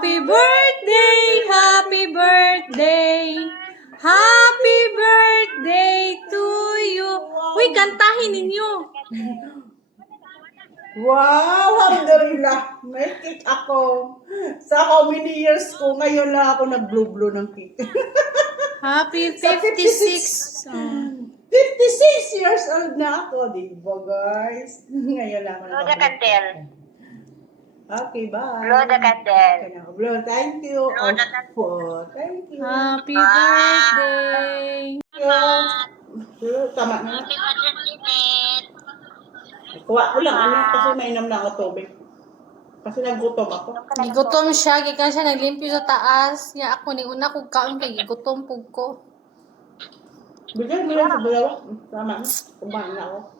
Happy birthday, happy birthday, happy birthday to you. Uy, kantahin ninyo. Wow, alhamdulillah. May cake ako. Sa how many years ko, ngayon lang ako nag-blow-blow ng cake. Happy Sa 56. 56 years old na ako, di ba guys? Ngayon lang ako Blow the candle. Okay, bye. Blow the candle. Blow, thank you. Blow the Opo, thank you. Happy birthday. Tama na. Happy birthday. Kuha ko lang, kasi mainom na ako tubig. Kasi nagutom ako. Gigutom siya, gikan siya naglimpyo sa taas. Ya ako ni una kog kaon kay gigutom pug ko. Bigyan mo lang sa dalawa. Tama na. Kumain na ako.